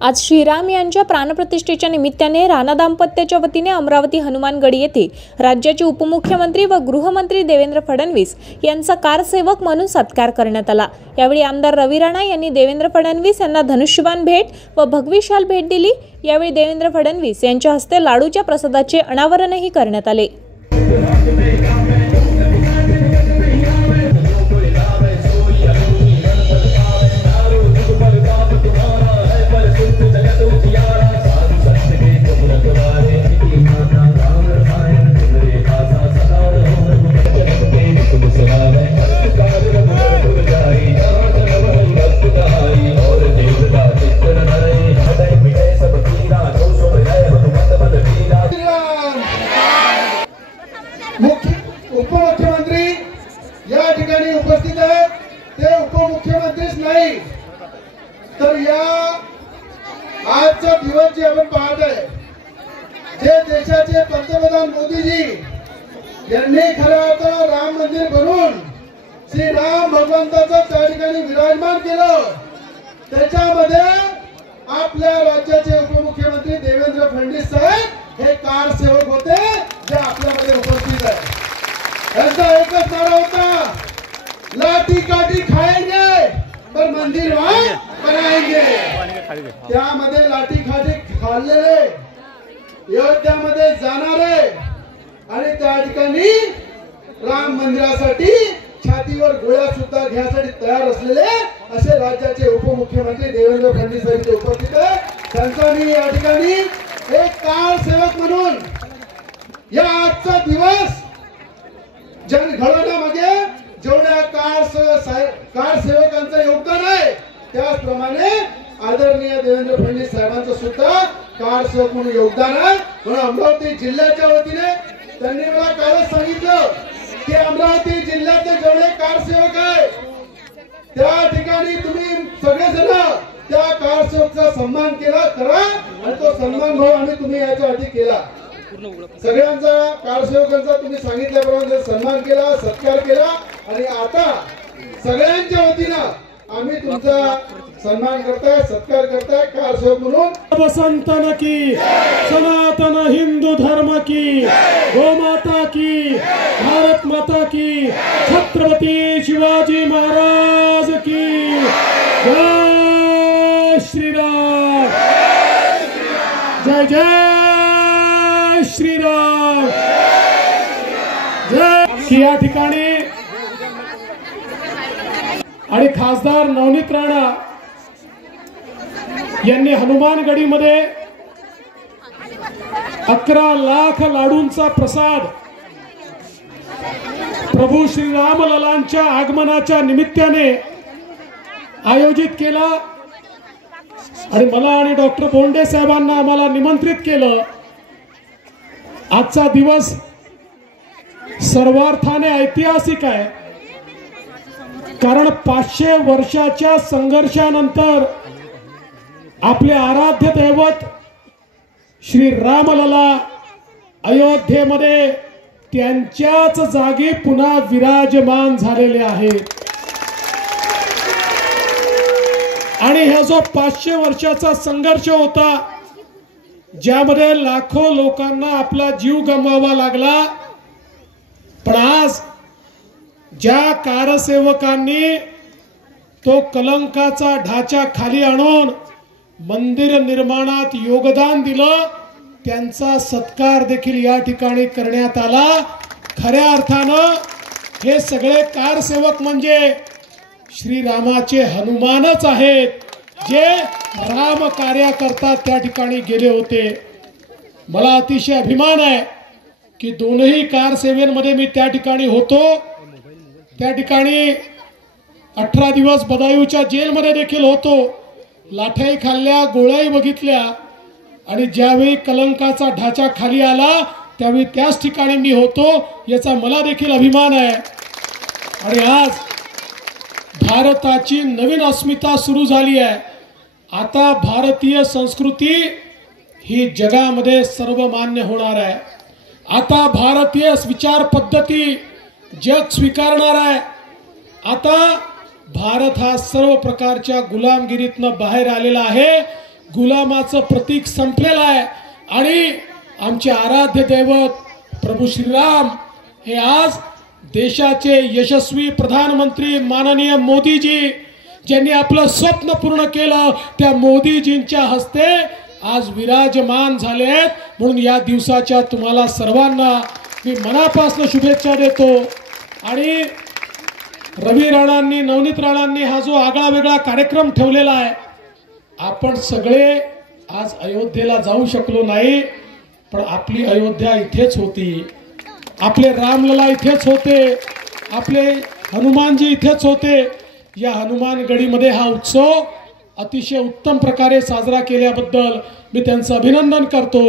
आज श्रीराम यांच्या प्राणप्रतिष्ठेच्या निमित्ताने राणा दाम्पत्याच्या वतीने अमरावती हनुमानगडी येथे राज्याचे उपमुख्यमंत्री व गृहमंत्री देवेंद्र फडणवीस यांचा कारसेवक म्हणून सत्कार करण्यात आला। यावेळी आमदार रवी राणा यांनी देवेंद्र फडणवीस यांना धनुष्यबाण भेट व भगवी शाल भेट दिली। यावेळी देवेंद्र फडणवीस यांच्या हस्ते लाडूच्या प्रसादाचे अनावरणही करण्यात आले। उपमुख्यमंत्री या ठिकाणी उपस्थित आहेत। ते उपमुख्यमंत्रीच नाही तर या आजचा दिवस जे आपण पाहत आहे, जे देशाचे पंतप्रधान मोदीजी यांनी खऱ्या अर्थानं राम मंदिर बनवून श्री राम भगवंताचं त्या ठिकाणी विराजमान केलं, त्याच्यामध्ये आपल्या राज्याचे उपमुख्यमंत्री देवेंद्र फडणवीस साहेब हे कारसेवक होते, जे आपल्यामध्ये उपस्थित आहे। ऐसा एकच नारा होता, लाठी काठी खाएंगे पर मंदिर वहां बनाएंगे। त्यामध्ये लाठी काठी खाल्लेले, अयोध्यामध्ये जाणारे आणि त्या ठिकाणी राम मंदिरासाठी छातीवर गोळ्या सुद्धा घ्यायसाठी तयार असलेले असे राज्याचे उपमुख्यमंत्री देवेंद्र फडणवीस साहेब उपस्थित आहे। त्यांचा मी या ठिकाणी एक कारसेवक म्हणून या आजचा दिवस जन घडवण्यामध्ये जेवढ्या कारसेवकांचं योगदान आहे, त्याचप्रमाणे आदरणीय देवेंद्र फडणवीस साहेबांचं सुद्धा कारसेवक म्हणून योगदान आहे। म्हणून अमरावती जिल्ह्याच्या वतीने त्यांनी मला कालच सांगितलं की अमरावती जिल्ह्यातले जेवढे कारसेवक आहे त्या ठिकाणी तुम्ही सगळेजण त्या कारसेवकचा सन्मान करा आणि तो सन्मान भाव आम्ही तुम्ही याच्या आधी केला। सगळ्यांचा कारसेवकांचा तुम्ही सांगितल्याप्रमाणे सन्मान केला, सत्कार केला आणि आता सगळ्यांच्या वतीनं आम्ही तुमचा सन्मान करताय, सत्कार करताय कारसेवक म्हणून। वसंतन की, सनातन हिंदू धर्म की, गोमाता की, भारत माता की, छत्रपती शिवाजी महाराज की जय श्रीराम, जय जय श्रीराम, जय। या ठिकाणी आणि खासदार नवनीत राणा यांनी हनुमानगडीमध्ये 11 लाख लाडूंचा प्रसाद प्रभू श्रीराम ललांच्या आगमनाच्या निमित्ताने आयोजित केला आणि मला आणि डॉक्टर बोंडे साहेबांना आम्हाला निमंत्रित केलं। आजचा दिवस सर्वार्थाने ऐतिहासिक आहे, कारण 500 वर्षाच्या संघर्षानंतर आपले आराध्य दैवत श्री रामलला अयोध्येमध्ये त्यांच्याच जागी पुन्हा विराजमान झालेले आहेत। आणि हा जो 500 वर्षाचा संघर्ष होता, ज्यामध्ये लाखो लोकांना आपला जीव गमवावा लागला, पण आज ज्या कारसेवकांनी तो कलंकाचा ढाचा खाली आणून मंदिर निर्माणात योगदान दिलं, त्यांचा सत्कार देखील या ठिकाणी करण्यात आला। खऱ्या अर्थानं हे सगळे कारसेवक म्हणजे श्रीरामाचे हनुमानच आहेत, जे राम कार्याकरता त्या ठिकाणी गेले होते। मला अतिशय अभिमान आहे की दोनही कारसेवेमध्ये मी त्या ठिकाणी होतो। त्या ठिकाणी 18 दिवस बदायूच्या जेलमध्ये देखील होतो, लाठाई खाल्ल्या, गोळ्याही बघितल्या आणि ज्यावेळी कलंकाचा ढाचा खाली आला त्यावेळी त्याच ठिकाणी मी होतो, याचा मला देखील अभिमान आहे। आणि आज भारताची नवीन अस्मिता सुरू झाली आहे। आता भारतीय संस्कृती ही जगामध्ये सर्वमान्य होणार आहे। आता भारतीय विचार पद्धती जग स्वीकारणार आहे। आता भारत हा सर्व प्रकारच्या गुलामगिरीतनं बाहेर आलेला आहे। गुलामाचं प्रतीक संपलेलं आहे आणि आमचे आराध्य दैवत प्रभू श्रीराम हे आज देशाचे यशस्वी प्रधानमंत्री माननीय मोदीजी ज्यांनी आपलं स्वप्न पूर्ण केलं त्या मोदीजींच्या हस्ते आज विराजमान झाले आहेत. म्हणून या दिवसाच्या तुम्हाला सर्वांना मी मनापासून शुभेच्छा देतो. आणि रवी राणांनी नवनीत राणांनी हा जो आगळा वेगळा कार्यक्रम ठेवलेला आहे, आपण सगळे आज अयोध्येला जाऊ शकलो नाही, पण आपली अयोध्या इथेच होती, आपले रामलला इथेच होते, आपले हनुमानजी इथेच होते. या हनुमान गडीमध्ये हा उत्सव अतिशय उत्तम प्रकारे साजरा केल्याबद्दल मी त्यांचं अभिनंदन करतो.